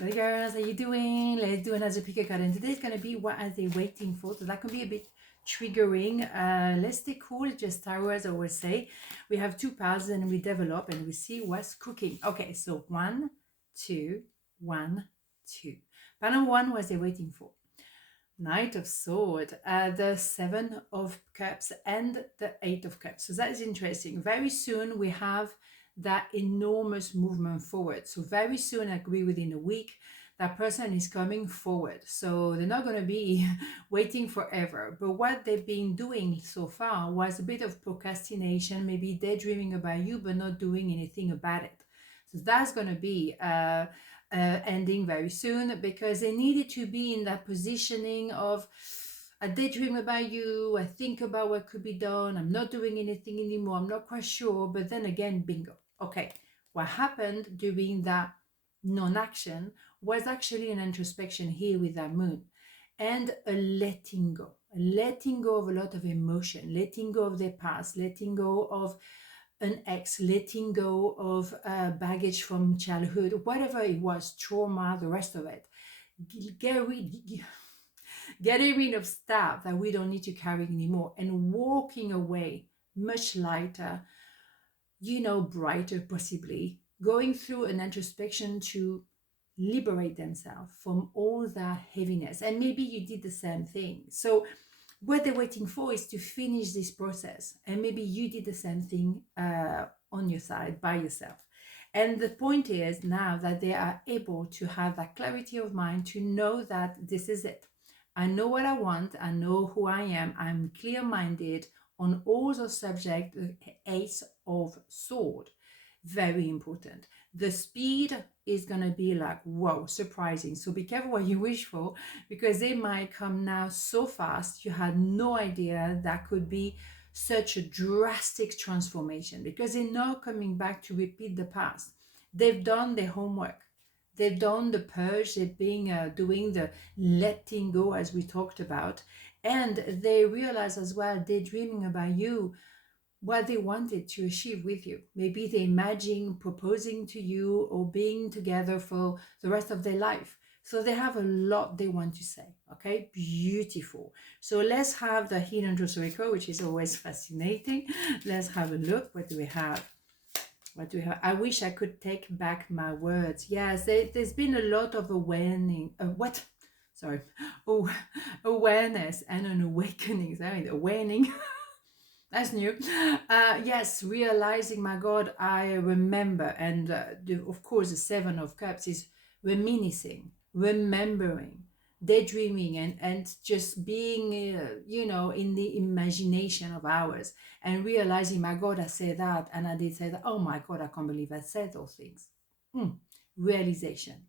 Hey girls, how you doing? Let's do another pick a card, and today's gonna be what are they waiting for? So that can be a bit triggering. Let's stay cool, just tarot as I always say. We have two paths and we develop and we see what's cooking. Okay, so 1, 2, 1, 2. Path number 1, what are they waiting for? Knight of Swords, the 7 of Cups, and the 8 of Cups. So that is interesting. Very soon we have that enormous movement forward. So very soon, I agree within a week, that person is coming forward. So they're not going to be waiting forever. But what they've been doing so far was a bit of procrastination, maybe daydreaming about you, but not doing anything about it. So that's going to be ending very soon, because they needed to be in that positioning of I daydream about you, I think about what could be done, I'm not doing anything anymore, I'm not quite sure, but then again, bingo. Okay, what happened during that non-action was actually an introspection here with that moon and a letting go of a lot of emotion, letting go of their past, letting go of an ex, letting go of baggage from childhood, whatever it was, trauma, the rest of it. Getting rid of stuff that we don't need to carry anymore and walking away much lighter, brighter possibly, going through an introspection to liberate themselves from all that heaviness. And maybe you did the same thing. So what they're waiting for is to finish this process. And maybe you did the same thing on your side by yourself. And the point is now that they are able to have that clarity of mind to know that this is it. I know what I want. I know who I am. I'm clear-minded on all those subjects. Ace of Sword, very important. The speed is going to be like, whoa, surprising. So be careful what you wish for, because they might come now so fast you had no idea that could be such a drastic transformation, because they're not coming back to repeat the past. They've done their homework. They've done the purge. They've been doing the letting go, as we talked about. And they realize as well, they're dreaming about you, what they wanted to achieve with you. Maybe they imagine proposing to you or being together for the rest of their life. So they have a lot they want to say. Okay, beautiful. So let's have the hidden truth record, which is always fascinating. Let's have a look. What do we have? What do we have? I wish I could take back my words. Yes, there's been a lot of awakening. Awareness and an awakening. Sorry, awakening. That's new. Yes, realizing, my God, I remember. And of course, the 7 of Cups is reminiscing, remembering, daydreaming, and just being, in the imagination of ours, and realizing, my God, I said that, and I did say that. Oh my God, I can't believe I said those things. Realization.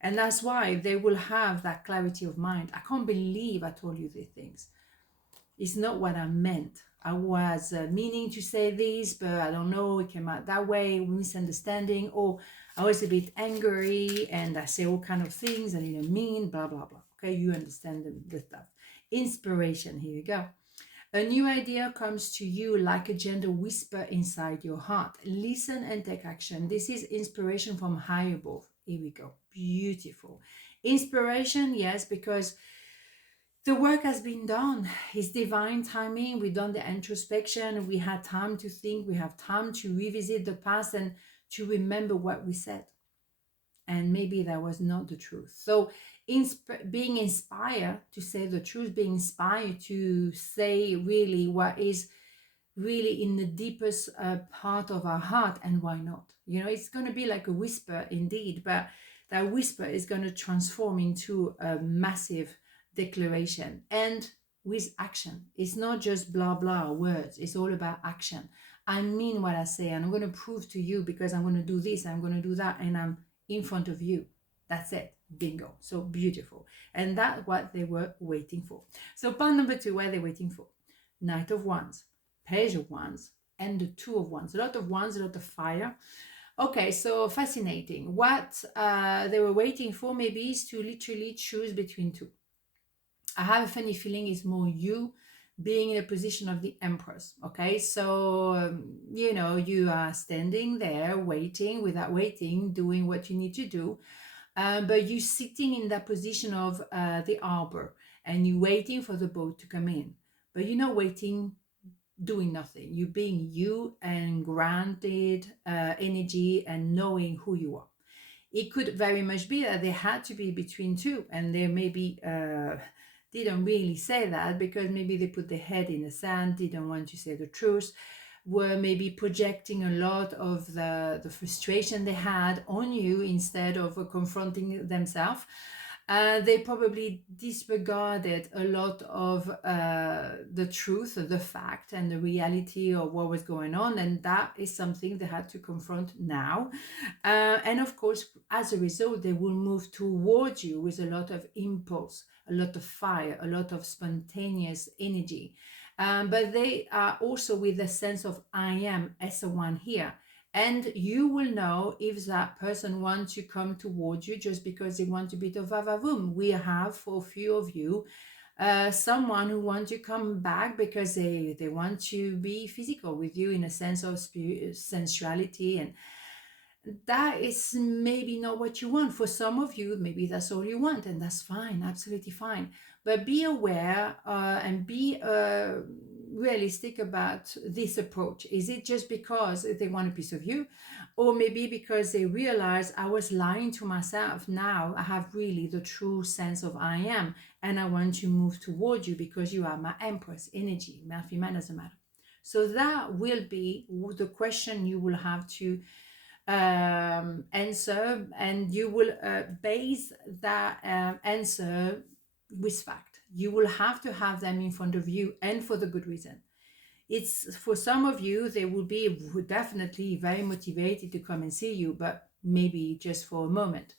And that's why they will have that clarity of mind. I can't believe I told you these things. It's not what I meant. I was meaning to say this, but I don't know, it came out that way, misunderstanding, or I was a bit angry and I say all kind of things I didn't mean, blah, blah, blah. Okay, you understand the stuff. Inspiration, here we go. A new idea comes to you like a gentle whisper inside your heart. Listen and take action. This is inspiration from high above. Here we go. Beautiful. Inspiration, yes, because the work has been done. It's divine timing. We've done the introspection. We had time to think. We have time to revisit the past and to remember what we said. And maybe that was not the truth. So being inspired to say the truth, being inspired to say really what is really in the deepest part of our heart, and why not? It's going to be like a whisper indeed, but that whisper is going to transform into a massive declaration, and with action. It's not just blah blah words. It's all about action. I mean what I say, and I'm going to prove to you, because I'm going to do this, I'm going to do that, and I'm in front of you. That's it. Bingo. So beautiful. And that's what they were waiting for. So part number 2, what are they waiting for? Knight of Wands, Page of Wands, and the 2 of Wands. A lot of wands, a lot of fire. Okay, so fascinating. What they were waiting for maybe is to literally choose between 2. I have a funny feeling it's more you being in a position of the Empress. Okay, so you are standing there waiting, without waiting, doing what you need to do. But you sitting in that position of the arbor, and you waiting for the boat to come in, but you're not waiting doing nothing. You being you and grounded energy and knowing who you are. It could very much be that they had to be between two, and they maybe didn't really say that because maybe they put their head in the sand, didn't want to say the truth, were maybe projecting a lot of the frustration they had on you instead of confronting themselves. They probably disregarded a lot of the truth, the fact, and the reality of what was going on, and that is something they had to confront now. And of course, as a result, they will move towards you with a lot of impulse, a lot of fire, a lot of spontaneous energy. But they are also with a sense of I am as a one here. And you will know if that person wants to come towards you just because they want a bit of vavavoom. We have, for a few of you, someone who wants to come back because they want to be physical with you in a sense of sensuality, and that is maybe not what you want. For some of you, maybe that's all you want, and that's fine, absolutely fine. But be aware and be realistic about this approach. Is it just because they want a piece of you, or maybe because they realize I was lying to myself? Now I have really the true sense of I am, and I want to move toward you because you are my Empress energy. Murphy-Man doesn't matter. So that will be the question you will have to answer, and you will base that answer with fact. You will have to have them in front of you, and for the good reason. It's for some of you, they will be definitely very motivated to come and see you, but maybe just for a moment.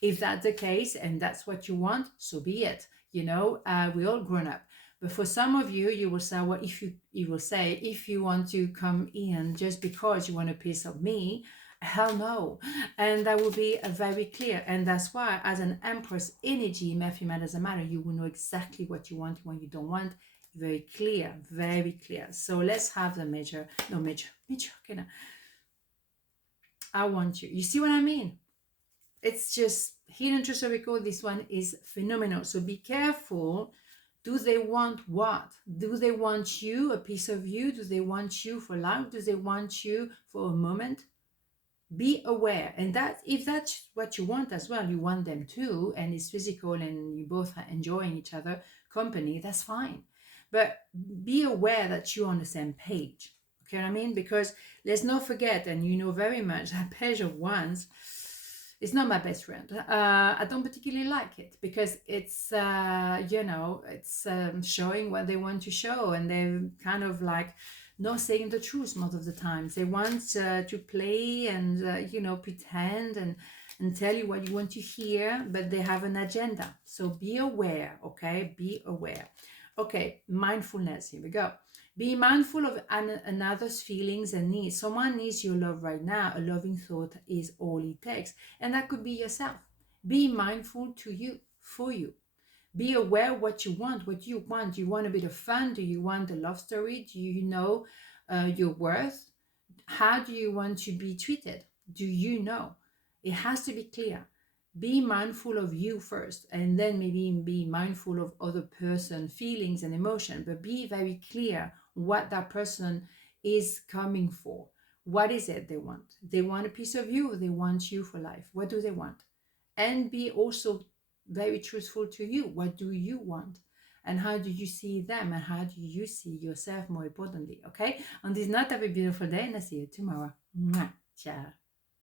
If that's the case and that's what you want, so be it. We all grown up. But for some of you, you will say, well, if you want to come in just because you want a piece of me, hell no. And that will be very clear. And that's why, as an Empress energy, Murphy-Man doesn't matter. You will know exactly what you want, what you don't want. Very clear, very clear. So let's have the major. Okay, I want you. You see what I mean? It's just hidden truth record. This one is phenomenal. So be careful. Do they want what? Do they want you, a piece of you? Do they want you for life? Do they want you for a moment? Be aware. And that if that's what you want as well, you want them too, and it's physical and you both are enjoying each other company, that's fine. But be aware that you're on the same page. Okay what I mean? Because let's not forget, and you know very much, that page of wands is not my best friend. I don't particularly like it because it's it's showing what they want to show, and they're kind of like not saying the truth most of the times. They want to play and pretend and tell you what you want to hear, but they have an agenda. So be aware. Okay, be aware. Okay, mindfulness. Here we go. Be mindful of another's feelings and needs. Someone needs your love right now. A loving thought is all it takes. And that could be yourself. Be mindful to you, for you. Be aware what you want. What do you want? Do you want a bit of fun? Do you want a love story? Do you know your worth? How do you want to be treated? Do you know? It has to be clear. Be mindful of you first, and then maybe be mindful of other person's feelings and emotion, but be very clear what that person is coming for. What is it they want? They want a piece of you, or they want you for life? What do they want? And be also very truthful to you. What do you want? And how do you see them? And how do you see yourself, more importantly? Okay? On this note, have a beautiful day, and I'll see you tomorrow. Mwah. Ciao.